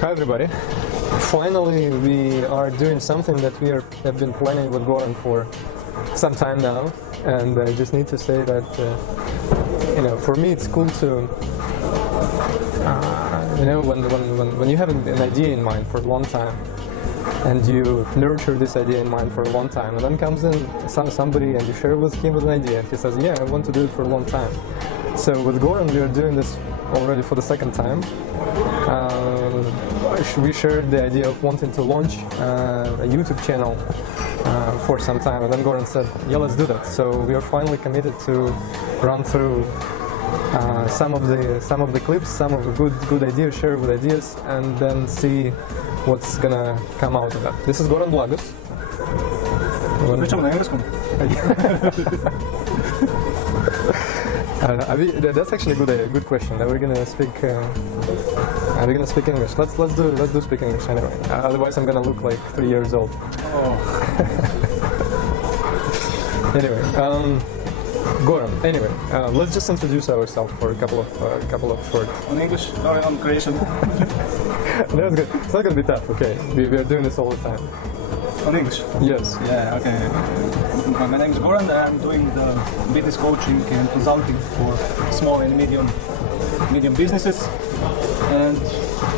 Hi everybody. Finally we are doing something that we have been planning with Goran for some time now, and I just need to say that for me it's cool to when you have an idea in mind for a long time and you nurture this idea in mind for a long time, and then comes in somebody and you share with him an idea, he says, yeah, I want to do it for a long time. So with Goran we are doing this already for the second time. We shared the idea of wanting to launch a YouTube channel for some time, and then Goran said, yeah, let's do that. So we are finally committed to run through some of the clips, some of the good ideas, share good ideas, and then see what's gonna come out of that. This is Goran Blagus. That's actually a good question. Are we gonna speak English? Let's do speak English anyway. Otherwise, I'm gonna look like 3 years old. Oh. Anyway, Goran. Anyway, let's just introduce ourselves for a couple of short. On English or on Croatian? That's good. It's not gonna be tough. Okay, we are doing this all the time. On English? Yes. Yeah. Okay. My name is Goran. I'm doing the business coaching and consulting for small and medium businesses. And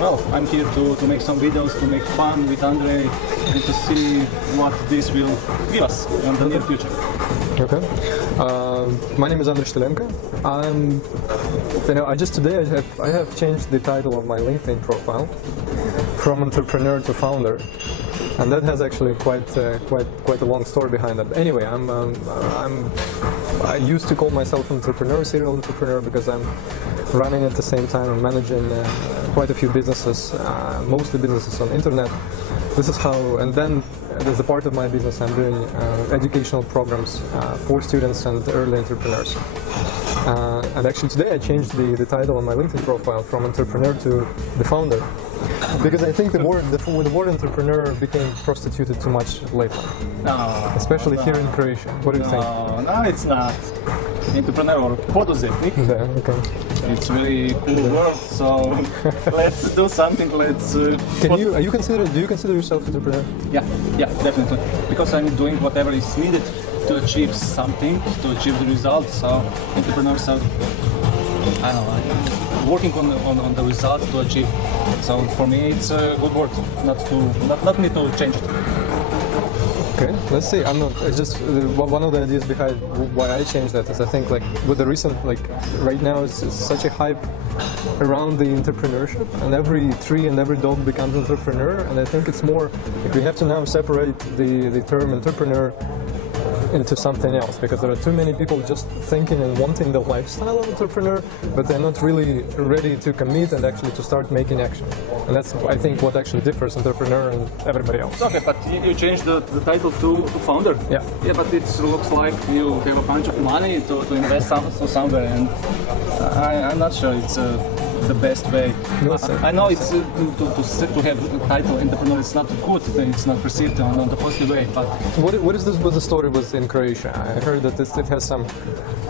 well, I'm here to make some videos, to make fun with Andrey, and to see what this will give us in the near future. Okay. My name is Andrey Shtylenko. I have changed the title of my LinkedIn profile from entrepreneur to founder. And that has actually quite a long story behind that. Anyway, I used to call myself an entrepreneur, serial entrepreneur, because I'm running at the same time and managing quite a few businesses, mostly businesses on internet. This is how, and then as a part of my business, I'm doing educational programs for students and early entrepreneurs. And actually today I changed the title on my LinkedIn profile from entrepreneur to the founder, because I think the word entrepreneur became prostituted too much lately. No, especially here in Croatia. What do you think? No, it's not. Entrepreneur or poduzetnik. Yeah, okay. It's really cool word. So let's do something. Do you consider yourself entrepreneur? Yeah, definitely. Because I'm doing whatever is needed to achieve something, to achieve the result. So entrepreneurs are, I don't know, working on the results to achieve. So for me, it's a good word. Not need to change it. Okay, let's see. It's just one of the ideas behind why I changed that is I think with the recent right now it's such a hype around the entrepreneurship, and every tree and every dog becomes entrepreneur, and I think it's more we have to now separate the term entrepreneur into something else, because there are too many people just thinking and wanting the lifestyle of entrepreneur, but they're not really ready to commit and actually to start making action. And that's, I think, what actually differs entrepreneur and everybody else. Okay, but you changed the title to founder. Yeah. Yeah, but it looks like you have a bunch of money to invest somewhere, and I'm not sure it's the best way. I know it's to have a title entrepreneur. It's not good. It's not perceived on the positive way. But what is this with the story with in Croatia? I heard that it has some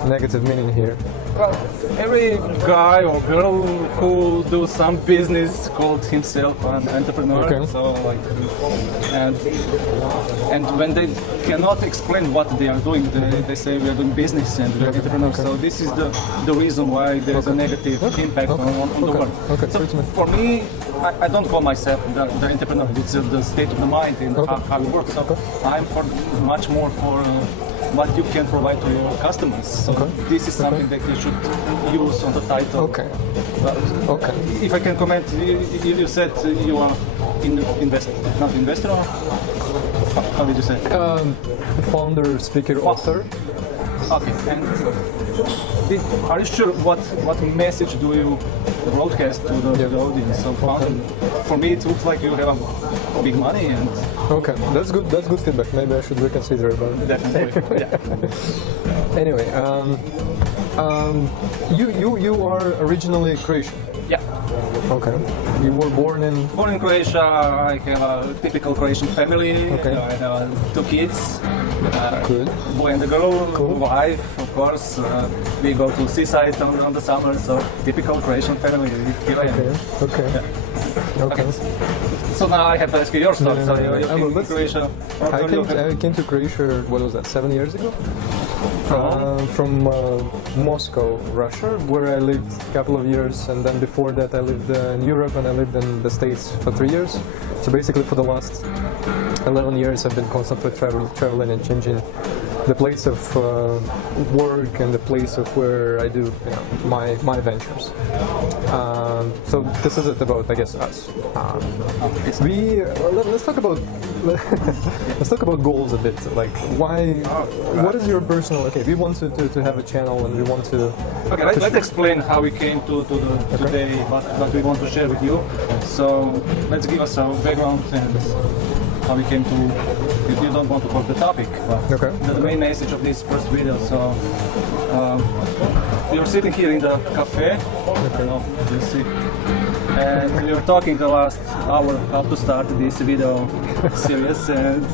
negative meaning here. Well, every guy or girl who do some business called himself an entrepreneur. Okay. So and when they cannot explain what they are doing, they say we are doing business and we are entrepreneurs. Okay. So this is the reason why there is a negative impact on the world. Okay. So for me, I don't call myself the entrepreneur. It's the state of the mind and how it works. So I'm much more for what you can provide to your customers. So this is something that you should use on the title. Okay. If I can comment, you said you are not investor, or how did you say? Founder, speaker, author. Okay. And are you sure what message do you broadcast to the audience? So for me, it looks like you have a big money and. Okay, that's good. That's good feedback. Maybe I should reconsider about it. Definitely. Yeah. Anyway, you are originally Croatian. Yeah. Okay. You were born in Croatia. I have a typical Croatian family. Okay. I have 2 kids. Good. Boy and a girl. Cool. Wife, of of course. We go to seaside on the summer, so typical Croatian family. Here I am. Okay. Yeah. Okay. So now I have to ask you your story. So you came to let's- Croatia. I came to Croatia, what was that, 7 years ago? From Moscow, Russia, where I lived a couple of years, and then before that I lived in Europe and I lived in the States for 3 years. So basically for the last 11 years I've been constantly traveling and changing the place of work and the place of where I do my ventures. So this is it about, I guess, us. Let's talk about let's talk about goals a bit. Like, why? What is your personal? Okay, we want to have a channel and we want to. Okay, let's explain how we came to today, what we want to share with you. So let's give us our background and how we came to. If you don't want to talk the topic, but Okay. the main message of this first video. So you're sitting here in the cafe. Okay. You see. And we were talking the last hour how to start this video series and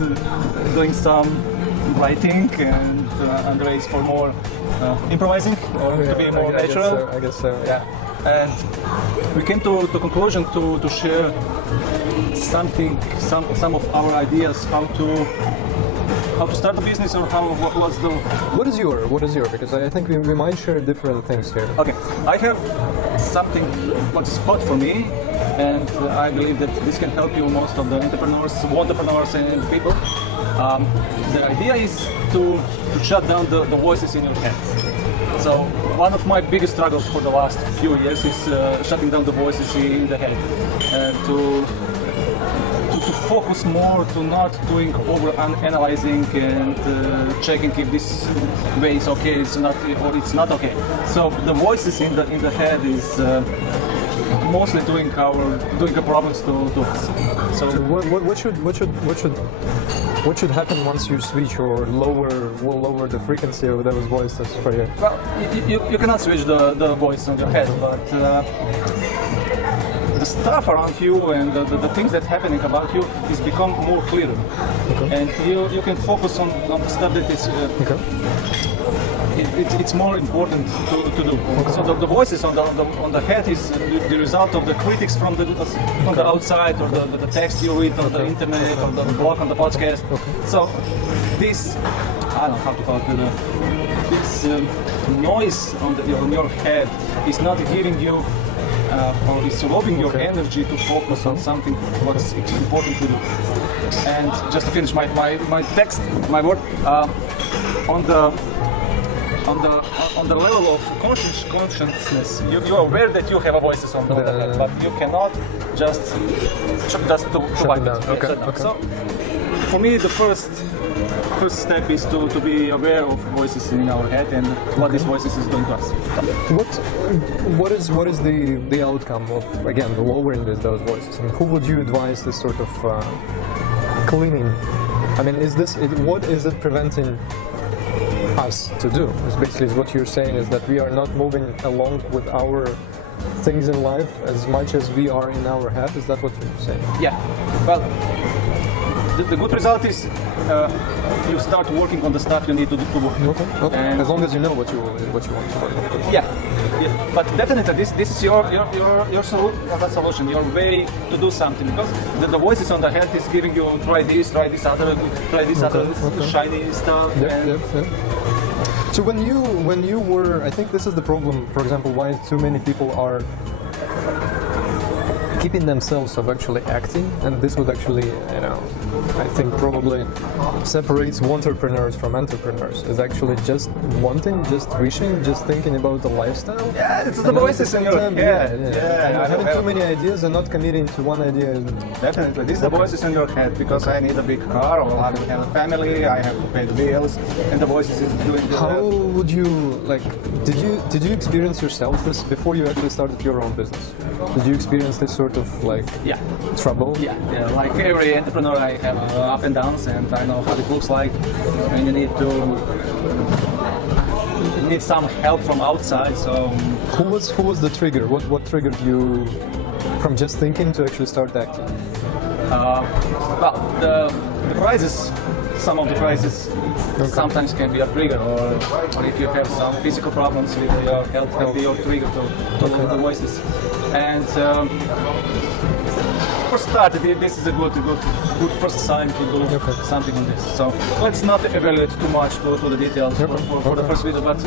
doing some writing, and Andrey is for more improvising or to be more natural. I guess so. Yeah. And we came to conclusion to share some of our ideas how to start a business, or what was the. What is your? Because I think we might share different things here. Okay, I have something what's hot for me, and I believe that this can help you, most of the entrepreneurs and people. The idea is to shut down the voices in your head. So one of my biggest struggles for the last few years is shutting down the voices in the head, and to focus more, to not doing over analyzing and checking if this way is okay, it's not, or it's not okay. So the voices in the head is mostly doing the problems to us. So what should happen once you switch or lower the frequency of those voices for you? Well, you cannot switch the voice on your head, but the stuff around you and the things that happening about you is become more clear, and you can focus on the stuff that is it's more important to do. So the voices on the head is the result of the critics from the outside, or the text you read on the internet, or the blog on the podcast. So this, I don't know how to call it, this noise on your head is not giving you or is robbing your energy to focus on something what's important to do. And just to finish my text, my word, on the level of consciousness, you are aware that you have a voices on the head, but you cannot just to shut down. Okay. So for me, the first step is to be aware of voices in our head and what these voices is doing to us. What is the outcome of, again, lowering those voices? I mean, who would you advise this sort of cleaning? I mean, what is it preventing us to do? Is basically what you're saying is that we are not moving along with our things in life as much as we are in our head. Is that what you're saying? Yeah. Well, the good result is you start working on the stuff you need to work. Okay. As long as you know what you want to work on. Yeah. But definitely this is your solution, your way to do something, because the voices on the head is giving you try this other shiny stuff. Yeah. So when you were, I think this is the problem, for example, why too many people are keeping themselves of actually acting, and this would actually, I think probably separates entrepreneurs from entrepreneurs, is actually just wanting, just wishing, just thinking about the lifestyle. Yeah, it's the voices in your head. Yeah. Having too many ideas and not committing to one idea. Definitely, these are the voices in your head, because I need a big car, or I have a family, I have to pay the bills, and the voices is doing this. How would you, did you experience yourself this before you actually started your own business? Did you experience this sort of trouble? Yeah, like every entrepreneur, I have up and downs, and I know how it looks like, and you need some help from outside. So who was the trigger? What triggered you from just thinking to actually start acting? Well, the crisis some of the crises sometimes can be a trigger, or if you have some physical problems with your health, can be your trigger to the voices. And for start, this is a good first sign to do something on this. So let's not evaluate too much to the details for the first video. But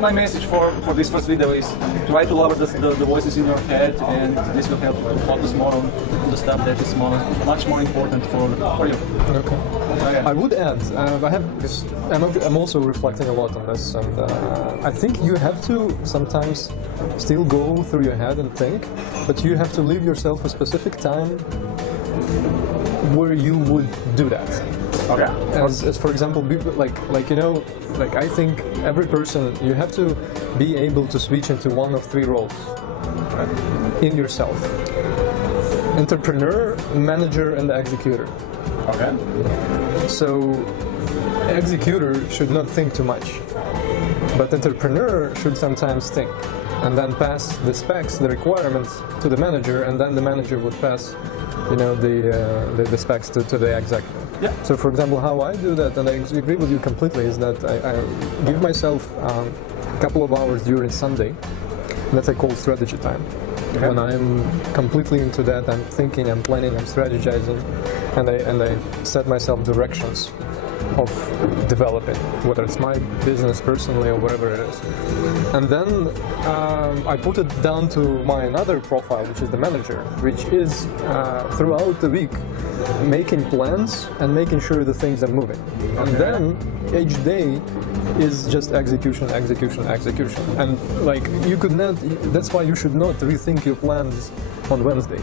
my message for this first video is try to lower the voices in your head, and this will help to focus more on the stuff that is much more important for you. Okay. I would add, I'm also reflecting a lot on this, and I think you have to sometimes still go through your head and think, but you have to leave yourself a specific time where you would do that. Okay. As for example, like I think every person, you have to be able to switch into one of three roles in yourself: entrepreneur, manager, and executor. Okay. So, executor should not think too much, but entrepreneur should sometimes think, and then pass the specs, the requirements to the manager, and then the manager would pass, the specs to the executive. Yeah. So, for example, how I do that, and I agree with you completely, is that I give myself a couple of hours during Sunday that I call strategy time. Okay. When I'm completely into that, I'm thinking, I'm planning, I'm strategizing, and I set myself directions of developing, whether it's my business personally or whatever it is. And then I put it down to my another profile, which is the manager, which is throughout the week making plans and making sure the things are moving. And then each day is just execution. And like you could not, that's why you should not rethink your plans on Wednesday.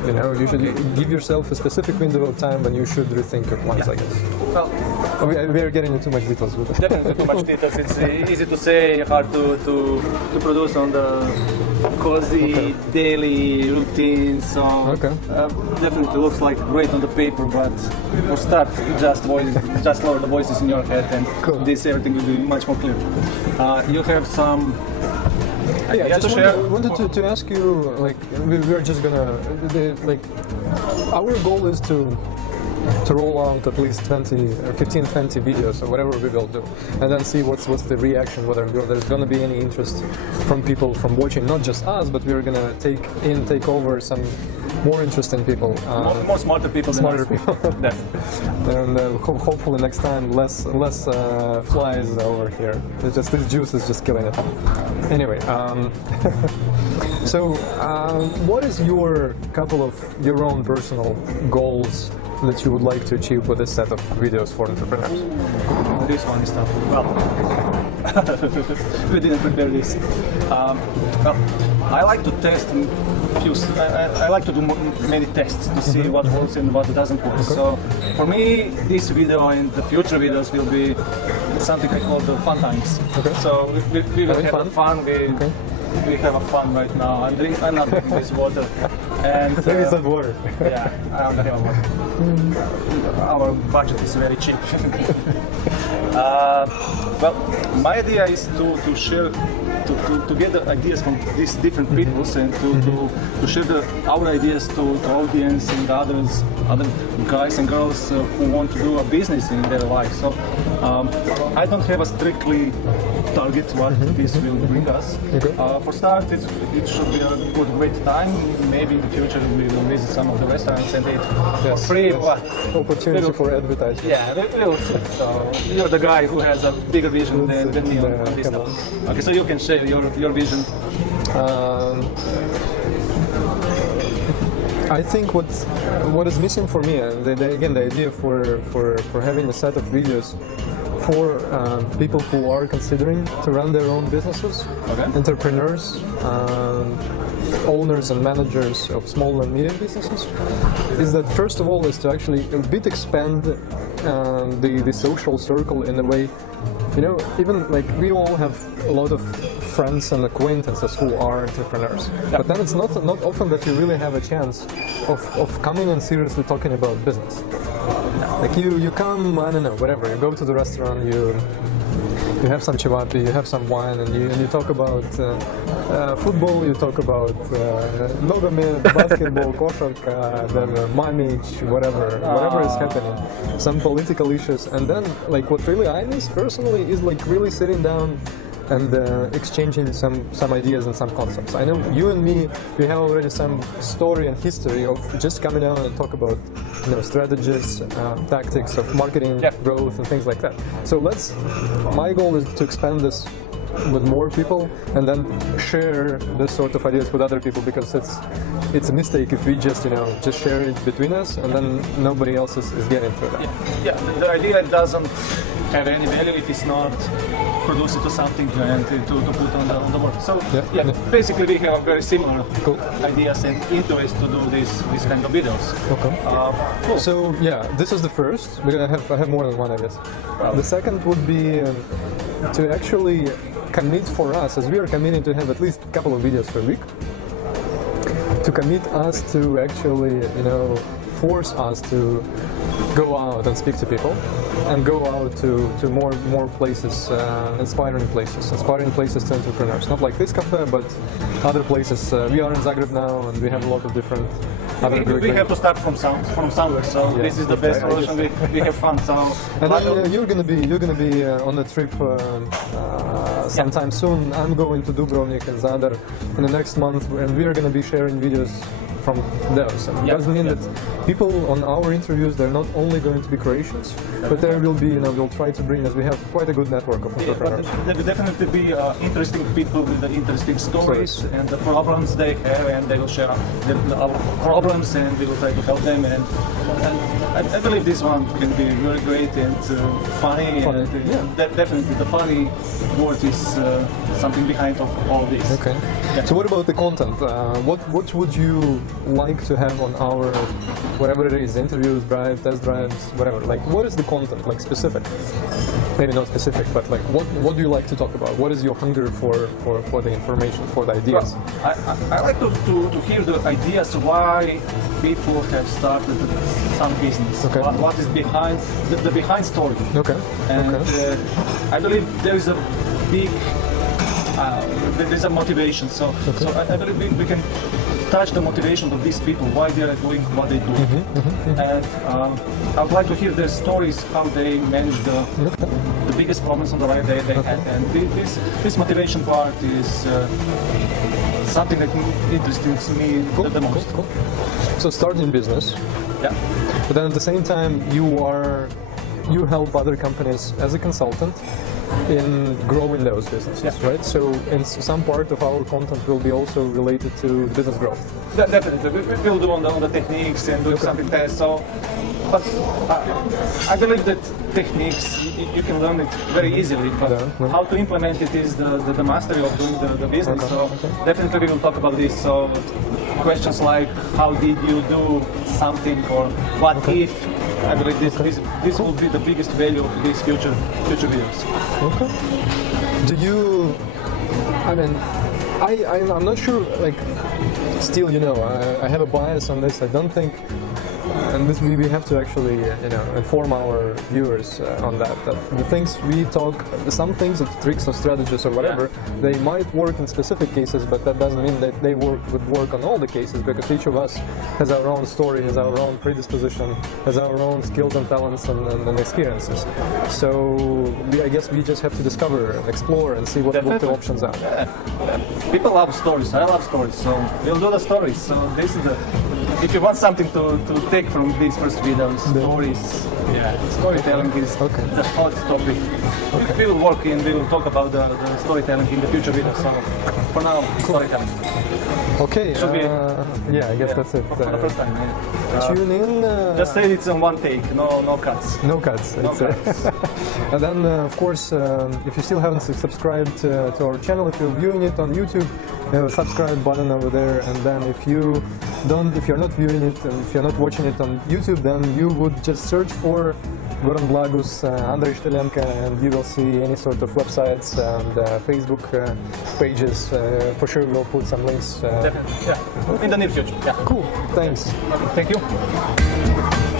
You should give yourself a specific window of time when you should rethink your plans, I guess. Well, we are getting into too much details with it. Definitely too much details. It's easy to say, hard to produce on the cozy daily routine. So definitely looks like great on the paper, but for start, just lower the voices in your head, and this everything will be much more clear. You have some. Yeah, I just wanted to ask you, like, we're just gonna, our goal is to roll out at least 20 videos or whatever we will do, and then see what's the reaction, whether there's gonna be any interest from people from watching, not just us, but we're gonna take over some more interesting people, more smarter people than us. And hopefully next time less flies over here. It's just this juice is just killing it. Anyway, so what is your couple of your own personal goals that you would like to achieve with this set of videos for entrepreneurs? This one is tough. Well, we didn't prepare this. I like to test I like to do many tests to see what works and what doesn't work. So for me, this video and the future videos will be something I call the fun times. So we will have fun. We have a fun right now. I'm not drinking this water. And maybe some water. Yeah, I don't have water. Our budget is very cheap. Well, my idea is to share, to get the ideas from these different peoples, and to share our ideas to audience and other guys and girls who want to do a business in their life. So I don't have a strictly target what this will bring us. For start, it should be a great time. Maybe in the future we will visit some of the restaurants and eat for free. But opportunity for advertising. Yeah, we'll see. So you're the guy who has a bigger vision than me on this stuff. Okay, so you can share your vision. I think what is missing for me, and again the idea for having a set of videos for people who are considering to run their own businesses, entrepreneurs, owners and managers of small and medium businesses, is that first of all is to actually a bit expand the social circle in a way. Even like we all have a lot of friends and acquaintances who are entrepreneurs, but then it's not often that you really have a chance of coming and seriously talking about business. Like you come, I don't know, whatever, you go to the restaurant, you have some chivapi, you have some wine, and you talk about football, you talk about Nogom, basketball, košarka, then mamich, whatever is happening, some political issues, and then like what really I miss personally is like really sitting down and exchanging some ideas and some concepts. I know you and me, we have already some story and history of just coming out and talk about, you know, strategies, tactics of marketing, growth, and things like that. So my goal is to expand this with more people and then share this sort of ideas with other people, because it's a mistake if we just share it between us and then nobody else is getting through that. Yeah, the idea doesn't have any value if it's not produced to something and to put on the board. So basically we have very similar ideas and interests to do this kind of videos. Okay. Cool. So yeah, this is the first. I have more than one, I guess. The second would be to actually commit for us, as we are committing to have at least a couple of videos per week, to commit us to actually, you know, force us to go out and speak to people and go out to more places, inspiring places to entrepreneurs. Not like this cafe, but other places. We are in Zagreb now, and we have a lot of different. We have to start from somewhere, so this is the best version. We have fun. So and then you're gonna be on a trip sometime soon. I'm going to Dubrovnik and Zadar in the next month, and we are gonna be sharing videos from those. And it doesn't mean that people on our interviews, they're not only going to be Croatians, but there will be, you know, we'll try to bring, as we have quite a good network of entrepreneurs. But there will definitely be interesting people with the interesting stories and the problems they have, and they will share our problems, and we will try to help them. And I believe this one can be very great and funny. And definitely the funny word is something behind of all this. Okay. Yeah. So what about the content? What would you like to have on our, whatever it is, interviews, test drives, whatever? Like, what is the content, like specific? Maybe not specific, but like, what do you like to talk about? What is your hunger for the information, for the ideas? Well, I like to hear the ideas why people have started some business. Okay. What is behind the behind story? Okay. And I believe there is a big there's a motivation. So I believe we can touch the motivation of these people, why they are doing what they do. And I would like to hear their stories, how they manage the biggest problems on the way they had. And this motivation part is something that interests me the most. Cool. So starting business. Yeah. But then at the same time, you help other companies as a consultant in growing those businesses, right? So, in some part of our content will be also related to business growth. Definitely, we will do on the techniques and do something tests. So, but I believe that techniques you can learn it very easily, but how to implement it is the mastery of doing the business. So definitely we will talk about this. So questions like how did you do something, or what if? I believe this will be the biggest value of these future videos. Okay. Do you? I mean, I'm not sure. Like, still, you know, I have a bias on this. I don't think, and this we have to actually, you know, inform our viewers on that the things we talk, some things, tricks or strategies or whatever, they might work in specific cases, but that doesn't mean that they would work on all the cases, because each of us has our own story, has our own predisposition, has our own skills and talents and experiences. So I guess we just have to discover and explore and see what the options are. People love stories. I love stories, so we'll do the stories. So this is if you want something to take from these first videos, stories. Storytelling is the hot topic. We will work we will talk about the storytelling in the future videos. So for now, storytelling. Okay. I guess that's it. For the first time. Tune in. Just say it's in one take. No cuts. No cuts. And then, of course, if you still haven't subscribed to our channel, if you're viewing it on YouTube, we have a subscribe button over there. And then if you're not viewing it and if you're not watching it on YouTube, then you would just search for Goran, Blagus, Andrey, Shtylenko, and you will see any sort of websites and Facebook pages. For sure, we'll put some links. Definitely, in the near future. Cool. Thanks. Thank you.